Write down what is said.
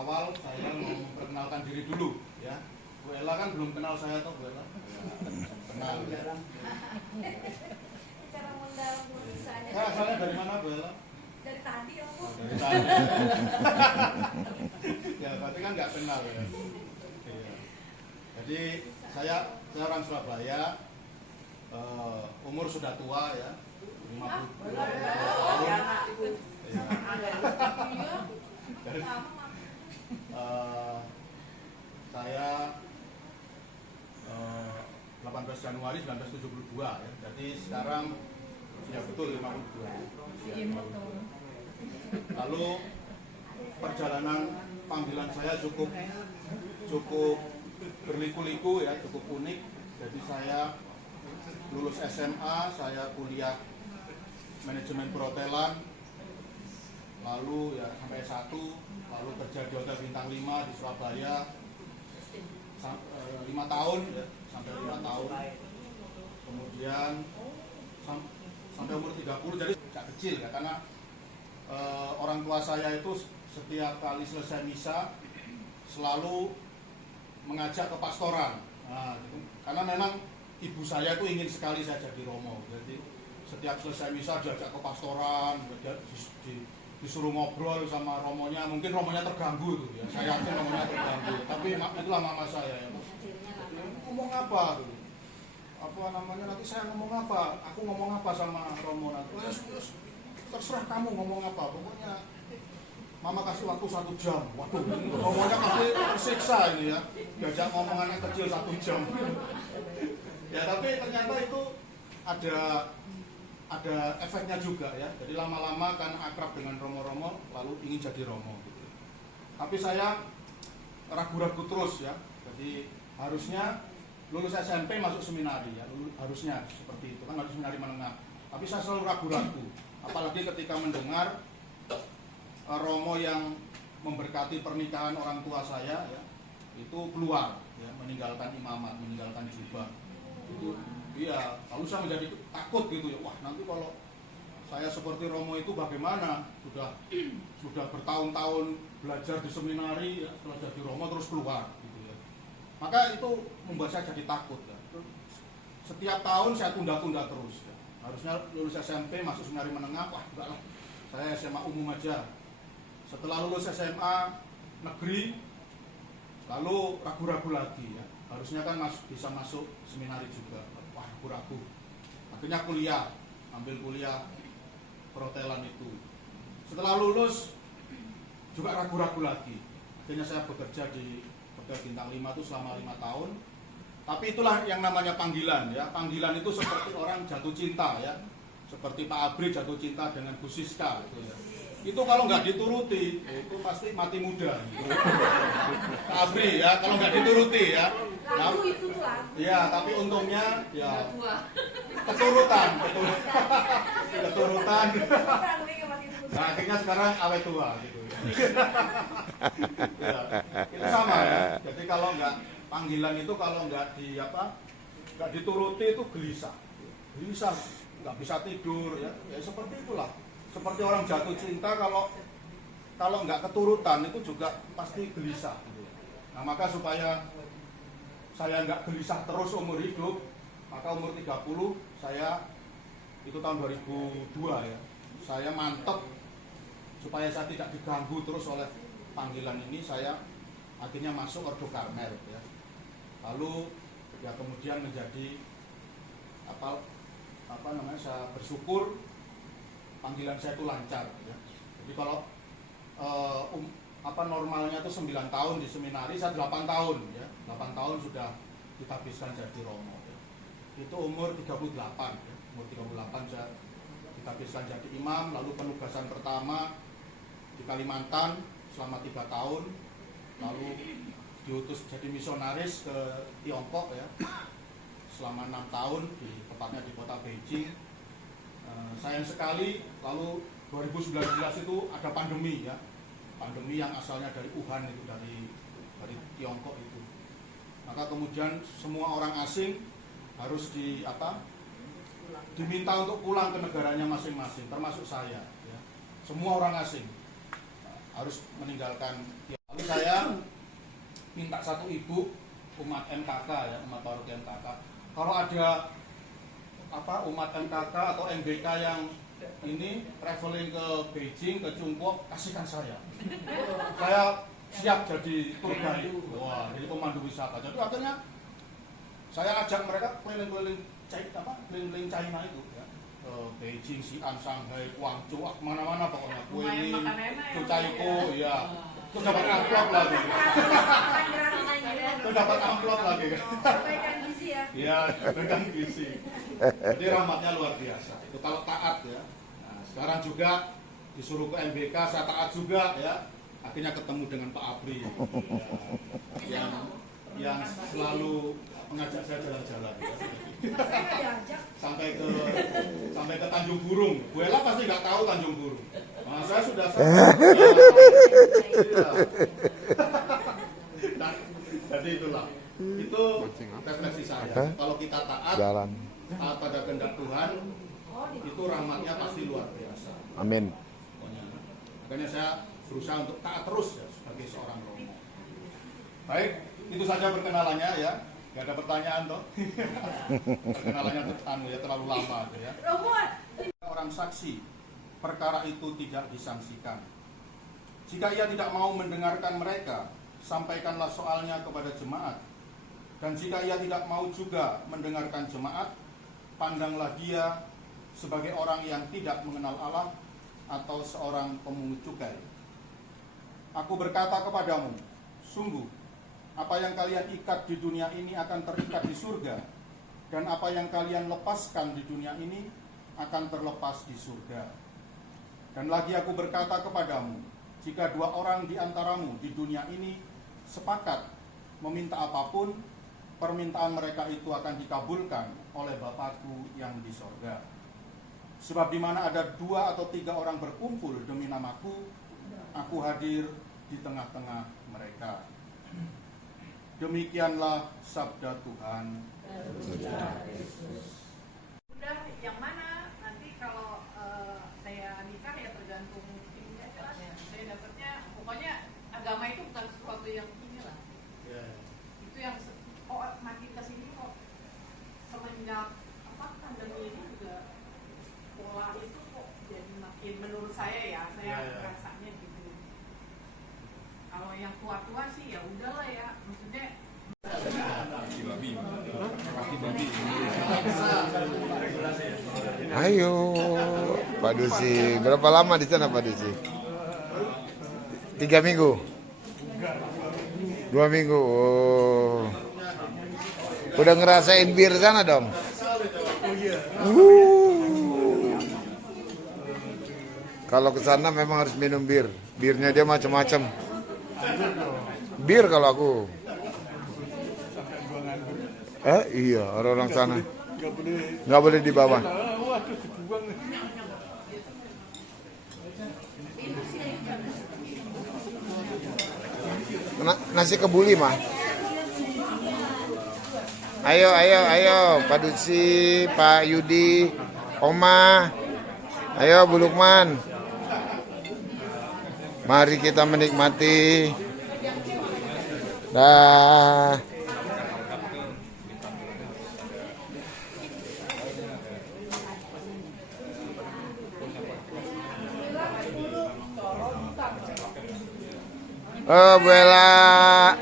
awal saya mau memperkenalkan diri dulu ya. Bu Ella kan belum kenal saya toh Bu Ella? Kenal ya. Cara mendalam tulisannya. Nah, asalnya dari mana Bu Ella? Dari tadi ya Bu. Dari tadi. Ya berarti kan nggak kenal ya. Iya. Jadi saya orang Surabaya, umur sudah tua ya, 50 tahun. Ya. Saya 18 Januari 1972 ya. Jadi sekarang ya betul 52. Ya. Lalu perjalanan panggilan saya cukup berliku-liku ya, cukup unik. Jadi saya lulus SMA, saya kuliah manajemen perhotelan, lalu ya sampai S1, lalu kerja di Hotel Bintang 5 di Surabaya 5 tahun ya, sampai 5 tahun. Kemudian sampai umur 30, jadi sejak kecil ya, karena orang tua saya itu setiap kali selesai misa selalu mengajak ke pastoran. Nah, karena memang ibu saya itu ingin sekali saya jadi romo. Jadi setiap selesai misa diajak ke pastoran, disuruh ngobrol sama romonya. Mungkin romonya terganggu tuh ya. Saya yakin romonya terganggu. Tapi itulah mama saya ya. Ngomong apa tuh? Apa namanya, nanti saya ngomong apa? Aku ngomong apa sama romo nanti? Terserah kamu ngomong apa. Pokoknya mama kasih waktu 1 jam. Waduh, romonya pasti tersiksa ini ya. Diajak ngomongannya kecil 1 jam. Ya tapi ternyata itu ada efeknya juga ya. Jadi lama-lama kan akrab dengan romo-romo, lalu ingin jadi romo gitu. Tapi saya ragu-ragu terus ya. Jadi harusnya lulus SMP masuk seminari ya. Harusnya seperti itu kan, harus seminari menengah. Tapi saya selalu ragu-ragu. Apalagi ketika mendengar romo yang memberkati pernikahan orang tua saya ya, itu keluar ya, meninggalkan imamat, meninggalkan jubah. Itu iya, lalu saya menjadi takut gitu ya. Wah, nanti kalau saya seperti romo itu bagaimana? Sudah bertahun-tahun belajar di seminari ya, setelah jadi romo terus keluar gitu ya. Maka itu membuat saya jadi takut ya. Setiap tahun saya tunda-tunda terus ya. Harusnya lulus SMP masuk seminari menengah, wah enggak lah, saya SMA umum aja. Setelah lulus SMA negeri, lalu ragu-ragu lagi ya. Harusnya kan bisa masuk seminari juga. Wah, ragu-ragu. Akhirnya kuliah, ambil kuliah perhotelan itu. Setelah lulus juga ragu-ragu lagi. Akhirnya saya bekerja di Hotel Bintang 5 itu selama 5 tahun. Tapi itulah yang namanya panggilan ya. Panggilan itu seperti orang jatuh cinta ya. Seperti Pak Abri jatuh cinta dengan Bu Siska gitu ya. Itu kalau nggak dituruti, itu pasti mati muda. Pak Abri ya, kalau nggak dituruti ya. Lagu itu tuh lagu. Ya, tapi untungnya ya keturutan. Nah, akhirnya sekarang awet tua gitu. Ya, itu sama ya. Jadi kalau nggak panggilan itu kalau nggak nggak dituruti itu gelisah, nggak bisa tidur ya. Ya seperti itulah. Seperti orang jatuh cinta, kalau nggak keturutan itu juga pasti gelisah gitu. Nah, maka supaya saya nggak gelisah terus umur hidup, maka umur 30 saya itu tahun 2002 ya, saya mantep supaya saya tidak diganggu terus oleh panggilan ini. Saya akhirnya masuk Ordo Karmel ya. Lalu ya kemudian menjadi apa namanya, saya bersyukur panggilan saya itu lancar ya. Jadi kalau normalnya itu 9 tahun di seminari, saya 8 tahun ya. 8 tahun sudah dihabiskan jadi romo ya. Itu umur 38 ya. Umur 38 saya dihabiskan jadi imam. Lalu penugasan pertama di Kalimantan selama 3 tahun. Lalu diutus jadi misionaris ke Tiongkok ya, selama 6 tahun, tepatnya di kota Beijing. Sayang sekali, lalu 2019 itu ada pandemi ya, pandemi yang asalnya dari Wuhan itu, dari Tiongkok itu. Maka kemudian semua orang asing harus diminta untuk pulang ke negaranya masing-masing, termasuk saya ya. Semua orang asing harus meninggalkan Tiongkok. Lalu saya minta satu ibu umat MKK ya, umat paroki MKK. Kalau ada umat MKK atau MBK yang ini traveling ke Beijing, ke Tiongkok, kasihkan saya. Saya siap jadi tour guide. Wah, jadi pemandu wisata. Jadi akhirnya saya ajak mereka keliling-keliling keliling China itu ya. Ke Beijing, Xi'an, Shanghai, Guangzhou, mana-mana pokoknya. Guilin, Chuchaiko, ya. Terus dapat amplop lagi. Terus dapat amplop lagi. Perbaikan gizi ya. Iya, perbaikan gizi. Jadi rahmatnya luar biasa. Itu kalau taat ya. Nah, sekarang juga disuruh ke MBK, saya taat juga ya. Akhirnya ketemu dengan Pak Abri ya, yang selalu mengajak saya jalan-jalan ya. Saya nggak diajak. sampai ke Tanjung Burung. Bu Ella pasti nggak tahu Tanjung Burung. Nah, saya sudah nah, jadi itulah. Itu refleksi saya. Kalau kita taat pada kehendak Tuhan, itu rahmatnya pasti luar biasa. Amin. Makanya saya berusaha untuk taat terus ya sebagai seorang romo. Baik, itu saja perkenalannya ya. Gak ada pertanyaan toh. Perkenalannya ya terlalu lama tuh ya. Orang saksi, perkara itu tidak disangsikan. Jika ia tidak mau mendengarkan mereka, sampaikanlah soalnya kepada jemaat. Dan jika ia tidak mau juga mendengarkan jemaat, pandanglah dia sebagai orang yang tidak mengenal Allah atau seorang pemungut cukai. Aku berkata kepadamu, sungguh, apa yang kalian ikat di dunia ini akan terikat di surga, dan apa yang kalian lepaskan di dunia ini akan terlepas di surga. Dan lagi aku berkata kepadamu, jika dua orang di antaramu di dunia ini sepakat meminta apapun, permintaan mereka itu akan dikabulkan oleh Bapakku yang di sorga. Sebab di mana ada 2 atau 3 orang berkumpul demi namaku, aku hadir di tengah-tengah mereka. Demikianlah sabda Tuhan. Udah yang mana nanti kalau saya nikah ya tergantung ini aja lah. Saya dapatnya pokoknya agama itu bukan sesuatu yang inilah. Itu yang makin kesini kok semenjak pandemi ini juga pola itu kok jadi makin menurut saya ya rasanya gitu. Kalau yang tua-tua sih ya udahlah ya, maksudnya Ayo, Pak Dusi. Berapa lama di sana, Pak Dusi? 3 minggu? 2 minggu. Oh. Udah ngerasain bir sana dong? Kalau ke sana memang harus minum bir. Birnya dia macam-macam. Bir kalau aku. Iya, orang-orang sana. Nggak boleh dibawa. Nasi kebuli mah. Ayo, Pak Dusi, Pak Yudi, Oma. Ayo, Bu Lukman. Mari kita menikmati. Dah. Oh, Bu Ella.